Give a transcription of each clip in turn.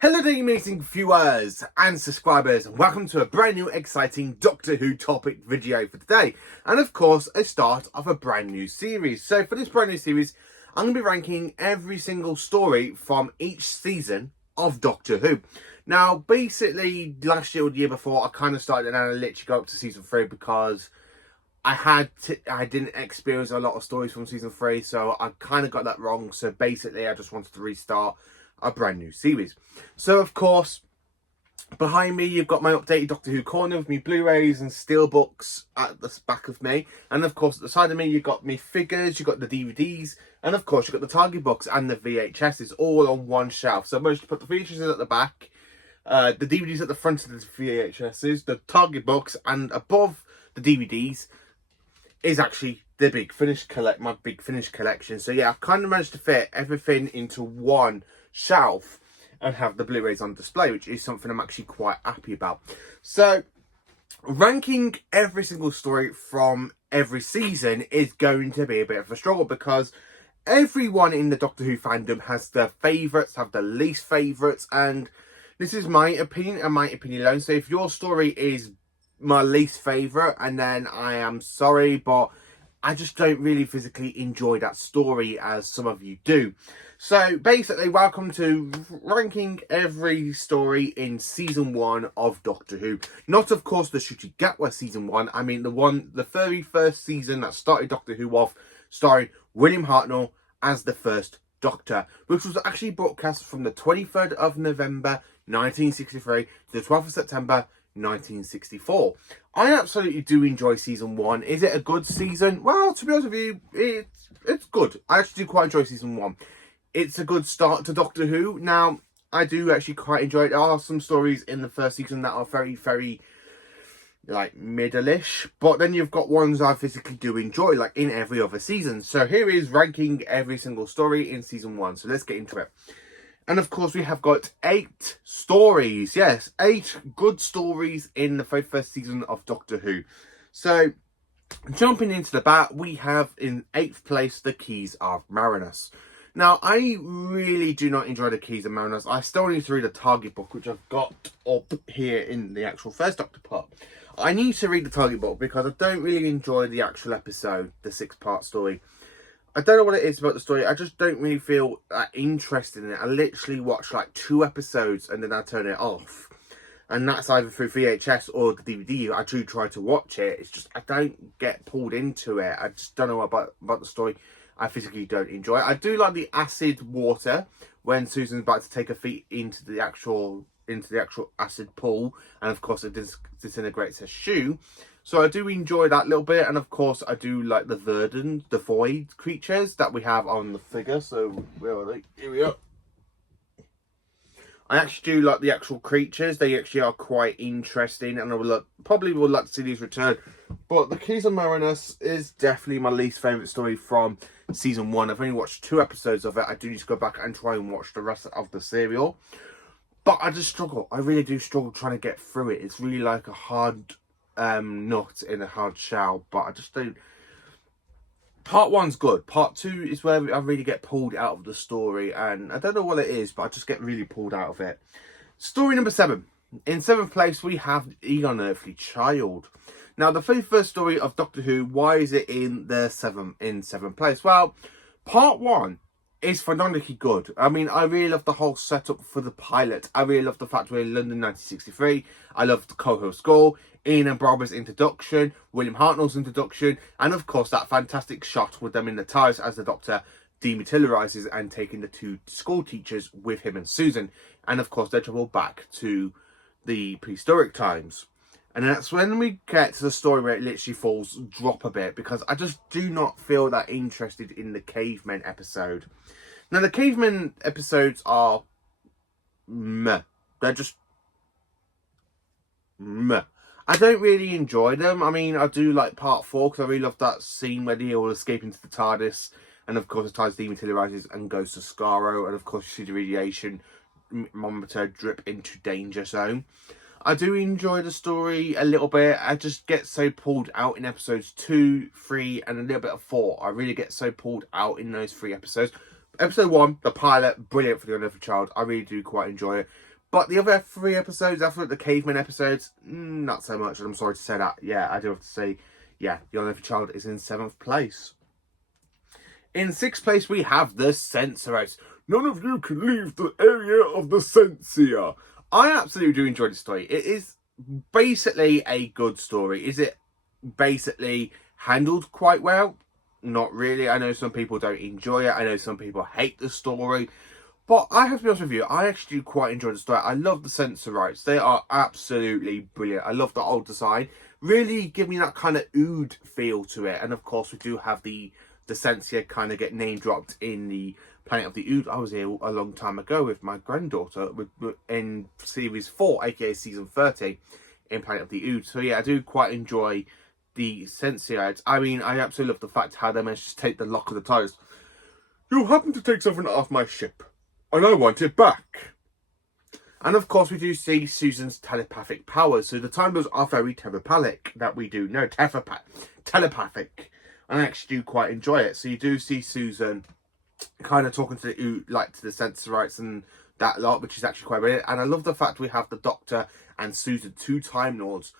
Hello there, amazing viewers and subscribers, and welcome to a brand new exciting Doctor Who topic video for today, and of course a start of a brand new series. So for this brand new series, I'm going to be ranking every single story from each season of Doctor Who. Now basically last year or the year before I kind of started and I literally got up to season 3 because I didn't experience a lot of stories from season 3, so I kind of got that wrong. So basically I just wanted to restart a brand new series. So of course, behind me you've got my updated Doctor Who corner with me Blu-rays and steelbooks at the back of me, and of course at the side of me you've got me figures, you've got the DVDs, and of course you've got the Target books and the VHSs all on one shelf. So I managed to put the VHSs at the back, the DVDs at the front of the VHSs, the Target books, and above the DVDs is actually the my Big Finish collection. So yeah, I've kind of managed to fit everything into one shelf and have the Blu-rays on display, which is something I'm actually quite happy about. So ranking every single story from every season is going to be a bit of a struggle because everyone in the Doctor Who fandom has their favourites, have their least favourites, and this is my opinion and my opinion alone. So if your story is my least favourite, and then I am sorry, but I just don't really physically enjoy that story as some of you do. So basically, welcome to ranking every story in season 1 of Doctor Who. Not of course the Ncuti Gatwa season 1. I mean the very first season that started Doctor Who off, starring William Hartnell as the first Doctor, which was actually broadcast from the 23rd of November 1963 to the 12th of September 1964. I absolutely do enjoy season 1. Is it a good season? Well, to be honest with you, it's good. I actually do quite enjoy season 1. It's a good start to Doctor Who. Now, I do actually quite enjoy it. There are some stories in the first season that are very, very like middle-ish, but then you've got ones I physically do enjoy, like in every other season. So here is ranking every single story in season 1. So let's get into it. And of course, we have got 8 stories. Yes, 8 good stories in the very first season of Doctor Who. So, jumping into the bat, we have in 8th place, The Keys of Marinus. Now, I really do not enjoy The Keys of Marinus. I still need to read the Target book, which I've got up here in the actual first Doctor part. I need to read the Target book because I don't really enjoy the actual episode, the 6-part story. I don't know what it is about the story. I just don't really feel interested in it. I literally watch like 2 episodes and then I turn it off. And that's either through VHS or the DVD. I do try to watch it. It's just I don't get pulled into it. I just don't know about the story. I physically don't enjoy it. I do like the acid water when Susan's about to take her feet into the actual acid pool, and of course it disintegrates her shoe. So I do enjoy that little bit, and of course I do like the Verdant, the void creatures that we have on the figure. So where are they? Here we are. I actually do like the actual creatures. They actually are quite interesting, and I would probably would like to see these return. But The Keys of Marinus is definitely my least favourite story from season 1. I've only watched 2 episodes of it. I do need to go back and try and watch the rest of the serial. But I just struggle. I really do struggle trying to get through it. It's really like a hard nut in a hard shell, but I just don't. Part 1's good. Part 2 is where I really get pulled out of the story, and I don't know what it is, but I just get really pulled out of it. Story number 7. In 7th place, we have The Unearthly Child. Now, the very first story of Doctor Who, why is it in the 7th place? Well, part 1 is phenomenally good. I mean, I really love the whole setup for the pilot. I really love the fact we're in London 1963. I love the Coho Skull, Ian and Barbara's introduction, William Hartnell's introduction, and of course that fantastic shot with them in the TARDIS as the Doctor dematerializes and taking the 2 school teachers with him and Susan. And of course they travel back to the prehistoric times. And that's when we get to the story where it literally falls drop a bit, because I just do not feel that interested in the Cavemen episode. Now, the Cavemen episodes are meh. They're just meh. I don't really enjoy them. I mean, I do like part 4 because I really love that scene where they all escape into the TARDIS. And of course, the TARDIS dematerializes and goes to Skaro. And of course, you see the radiation monitor drip into Danger Zone. I do enjoy the story a little bit. I just get so pulled out in episodes 2, 3, and a little bit of 4. I really get so pulled out in those 3 episodes. Episode 1, the pilot, brilliant for The Unearthly Child. I really do quite enjoy it. But the other 3 episodes, after the caveman episodes, not so much. And I'm sorry to say that. Yeah, I do have to say, yeah, The Unearthly Child is in 7th place. In 6th place, we have The Censorites. None of you can leave the area of the censor. I absolutely do enjoy this story. It is basically a good story. Is it basically handled quite well? Not really. I know some people don't enjoy it. I know some people hate the story. But I have to be honest with you, I actually do quite enjoy the story. I love the Censorites. They are absolutely brilliant. I love the old design. Really give me that kind of Ood feel to it. And of course, we do have the Censor kind of get name dropped in the Planet of the Ood. I was here a long time ago with my granddaughter in series 4, aka season 30, in Planet of the Ood. So yeah, I do quite enjoy the Censorites. I mean, I absolutely love the fact how they managed to take the lock of the TARDIS. You happen to take something off my ship, and I want it back. And of course, we do see Susan's telepathic powers. So the Time Lords are very telepathic, that we do know, telepathic. And I actually do quite enjoy it. So you do see Susan kind of talking to the Censorites and that lot, which is actually quite brilliant. And I love the fact we have the Doctor and Susan, 2 Time Lords,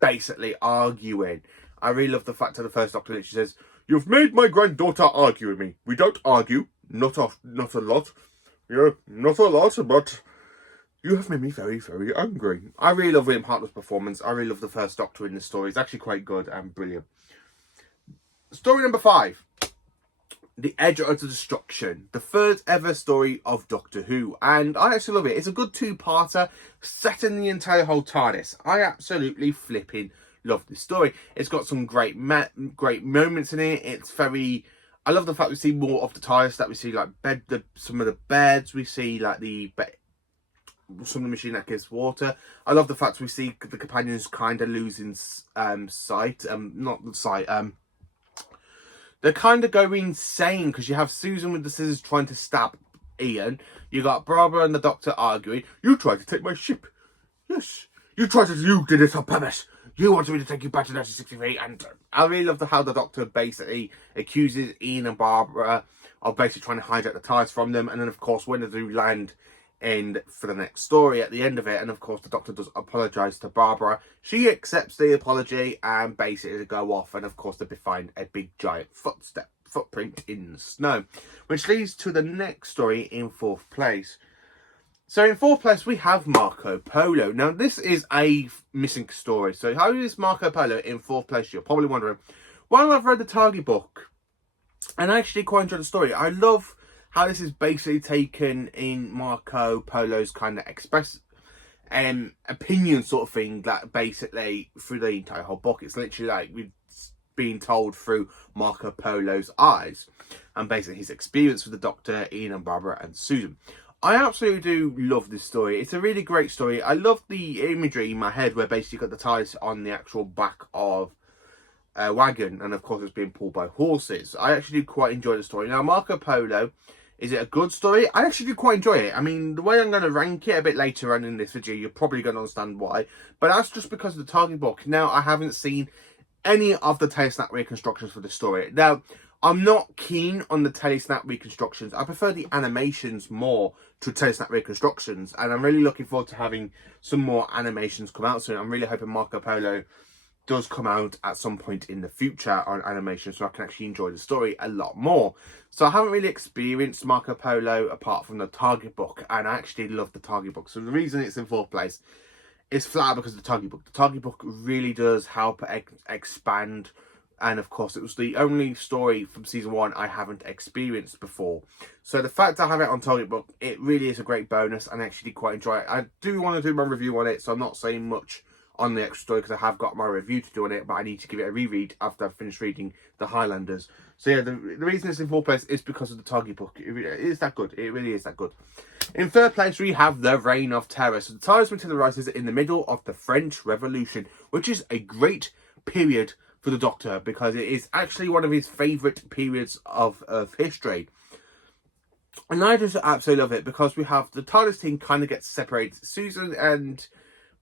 basically arguing. I really love the fact that the first Doctor literally says, "You've made my granddaughter argue with me. We don't argue, not a lot. Yeah, not a lot, but you have made me very, very angry." I really love William Hartnell's performance. I really love the first Doctor in the story. It's actually quite good and brilliant. Story number 5. The Edge of the Destruction. The 3rd ever story of Doctor Who. And I actually love it. It's a good 2-parter set in the entire whole TARDIS. I absolutely flipping love this story. It's got some great moments in it. It's very... I love the fact we see more of the TARDIS, that we see like some of the beds. We see like some of the machine that gives water. I love the fact we see the companions kind of losing sight. Not the sight. They're kind of going insane because you have Susan with the scissors trying to stab Ian. You got Barbara and the Doctor arguing. "You tried to take my ship. Yes. You did it on purpose. You wanted me to take you back to 1963. And I really love how the Doctor basically accuses Ian and Barbara of basically trying to hijack the TARDIS from them. And then, of course, when they do land for the next story at the end of it, and of course the Doctor does apologise to Barbara. She accepts the apology and basically they go off, and of course they find a big giant footprint in the snow, which leads to the next story in 4th place. So in 4th place we have Marco Polo. Now this is a missing story. So how is Marco Polo in 4th place? You're probably wondering. Well, I've read the Target book and I actually quite enjoyed the story. I love how this is basically taken in Marco Polo's kind of opinion sort of thing, that basically through the entire whole book, it's literally like we've been told through Marco Polo's eyes, and basically his experience with the Doctor, Ian and Barbara and Susan. I absolutely do love this story. It's a really great story. I love the imagery in my head where basically you've got the TARDIS on the actual back of a wagon, and of course it's being pulled by horses. I actually do quite enjoy the story. Now Marco Polo, is it a good story? I actually do quite enjoy it. I mean, the way I'm going to rank it a bit later on in this video, you're probably going to understand why. But that's just because of the Target book. Now, I haven't seen any of the Telesnap reconstructions for the story. Now, I'm not keen on the Telesnap reconstructions. I prefer the animations more to Telesnap reconstructions. And I'm really looking forward to having some more animations come out soon. I'm really hoping Marco Polo does come out at some point in the future on animation, so I can actually enjoy the story a lot more. So I haven't really experienced Marco Polo apart from the Target book, and I actually love the Target book. So the reason it's in 4th place is flat because of the Target book. The Target book really does help expand, and of course it was the only story from season 1 I haven't experienced before. So the fact I have it on Target book, it really is a great bonus, and I actually quite enjoy it. I do want to do my review on it, so I'm not saying much on the extra story because I have got my review to do on it, but I need to give it a reread after I've finished reading the Highlanders. So yeah, the reason it's in 4th place is because of the Target book. It is that good. It really is that good. In 3rd place we have The Reign of Terror. So the TARDIS materialises in the middle of the French Revolution, which is a great period for the Doctor because it is actually one of his favourite periods of history. And I just absolutely love it because we have the TARDIS team kind of gets separated. Susan and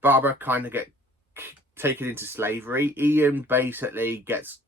Barbara kind of get taken into slavery. Ian basically gets,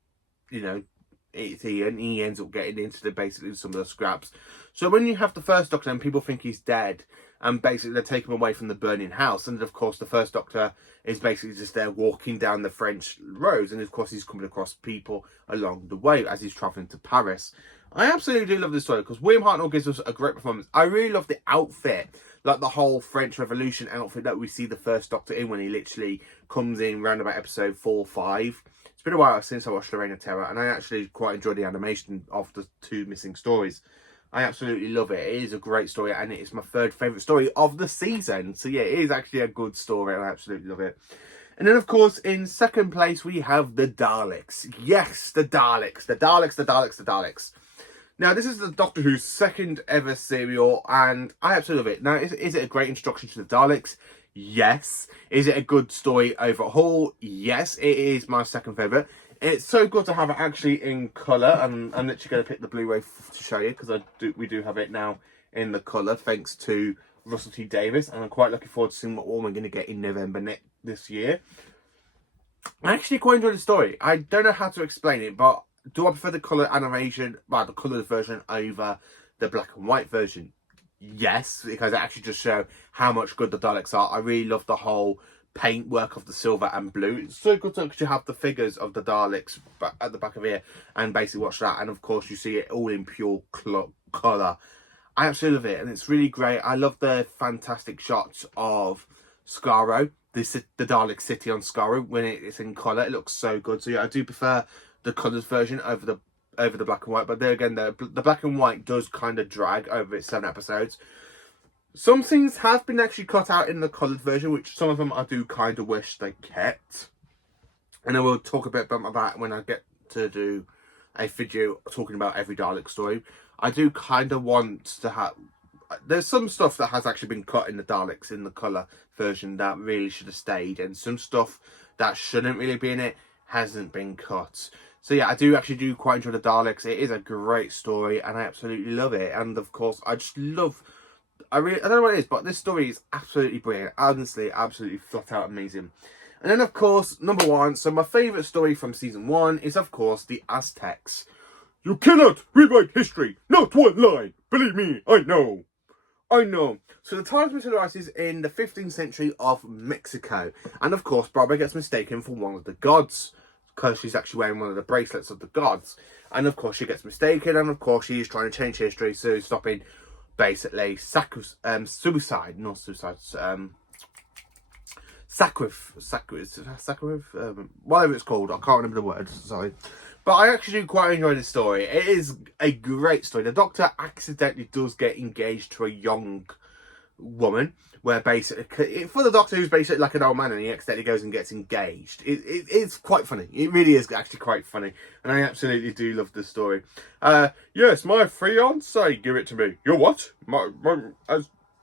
it's Ian. He ends up getting into basically some of the scraps. So when you have the first Doctor and people think he's dead, and basically they take him away from the burning house. And of course, the First Doctor is basically just there walking down the French roads, and of course he's coming across people along the way as he's travelling to Paris. I absolutely do love this story because William Hartnell gives us a great performance. I really love the outfit, like the whole French Revolution outfit that we see the First Doctor in when he literally comes in round about episode 4 or 5. It's been a while since I watched The Reign of Terror, and I actually quite enjoyed the animation of the 2 missing stories. I absolutely love it. It is a great story, and it is my 3rd favourite story of the season. So yeah, it is actually a good story, and I absolutely love it. And then, of course, in 2nd place, we have the Daleks. Yes, the Daleks. The Daleks, the Daleks, the Daleks. Now, this is the Doctor Who's 2nd ever serial, and I absolutely love it. Now, is it a great introduction to the Daleks? Yes. Is it a good story overall? Yes, it is my 2nd favourite. It's so good to have it actually in colour, and I'm literally going to pick the Blu-ray to show you, because we do have it now in the colour, thanks to Russell T Davies, and I'm quite looking forward to seeing what one we're going to get in November this year. I actually quite enjoyed the story. I don't know how to explain it, but do I prefer the colour animation, the coloured version over the black and white version? Yes, because it actually just shows how much good the Daleks are. I really love the whole paintwork of the silver and blue. It's so good to actually have the figures of the Daleks at the back of here and basically watch that. And of course, you see it all in pure colour. I absolutely love it, and it's really great. I love the fantastic shots of Skaro, the Dalek city on Skaro when it's in colour. It looks so good. So yeah, I do prefer the colours version over the black and white. But there again, the black and white does kind of drag over its 7 episodes. Some things have been actually cut out in the coloured version, which some of them I do kind of wish they kept. And I will talk a bit about that when I get to do a video talking about every Dalek story. I do kind of want to have... There's some stuff that has actually been cut in the Daleks in the colour version that really should have stayed. And some stuff that shouldn't really be in it hasn't been cut. So yeah, I do quite enjoy the Daleks. It is a great story and I absolutely love it. And of course, I just love... I don't know what it is, but this story is absolutely brilliant. Honestly, absolutely flat out amazing. And then, of course, number 1. So my favourite story from season 1 is, of course, the Aztecs. You cannot rewrite history. Not one line. Believe me, I know. I know. So the TARDIS materializes in the 15th century of Mexico. And, of course, Barbara gets mistaken for one of the gods, because she's actually wearing one of the bracelets of the gods. And, of course, she gets mistaken. And, of course, she is trying to change history. So stopping... basically suicide, not suicide, whatever it's called, I can't remember the word, sorry. But I actually do quite enjoy this story. It is a great story. The Doctor accidentally does get engaged to a young woman, where basically, for the Doctor who's basically like an old man and he accidentally goes and gets engaged. It's quite funny. It really is actually quite funny. And I absolutely do love the story. Yes, my fiance, give it to me. Your what?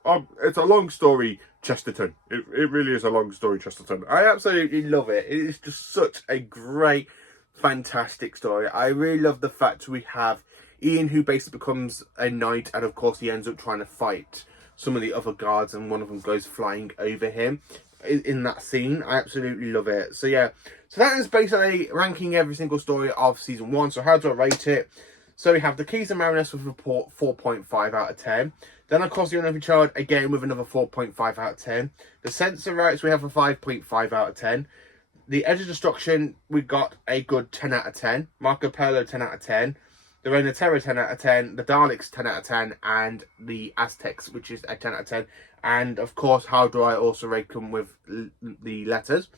It's a long story, Chesterton. It really is a long story, Chesterton. I absolutely love it. It is just such a great, fantastic story. I really love the fact we have Ian, who basically becomes a knight, and of course he ends up trying to fight some of the other guards, and one of them goes flying over him in that scene. I absolutely love it. So yeah, so that is basically ranking every single story of season 1. So how do I rate it? So we have The Keys of Marinus with a report 4.5 out of 10. Then of course The Unhappy Child again with another 4.5 out of 10. The Censor Rights we have a 5.5 out of 10. The Edge of Destruction we got a good 10 out of 10. Marco Polo 10 out of 10. The Reign of Terror 10 out of 10, the Daleks 10 out of 10, and the Aztecs, which is a 10 out of 10. And of course, how do I also rate them with the letters?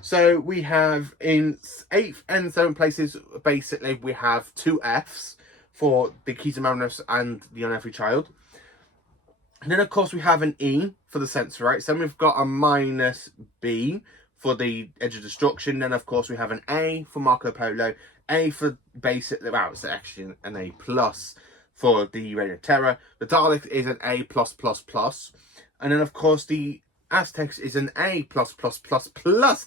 So we have in 8th and 7th places, basically, we have 2 Fs for the Keys of Marinus and the Unearthly Child. And then, of course, we have an E for the Censor Rights. Then we've got a -B for the Edge of Destruction. Then, of course, we have an A for Marco Polo. A for basic, well, it's actually an A plus for the Reign of Terror. The Daleks is an A+++. And then, of course, the Aztecs is an A++++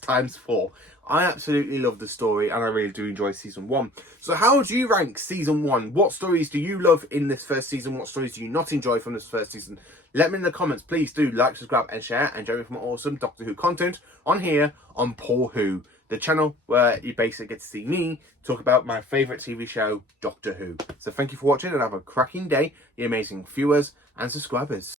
times 4. I absolutely love the story and I really do enjoy season 1. So how do you rank season 1? What stories do you love in this first season? What stories do you not enjoy from this first season? Let me in the comments. Please do like, subscribe and share, and join me for more awesome Doctor Who content on here on Paul Who, the channel where you basically get to see me talk about my favourite TV show, Doctor Who. So thank you for watching and have a cracking day, you amazing viewers and subscribers.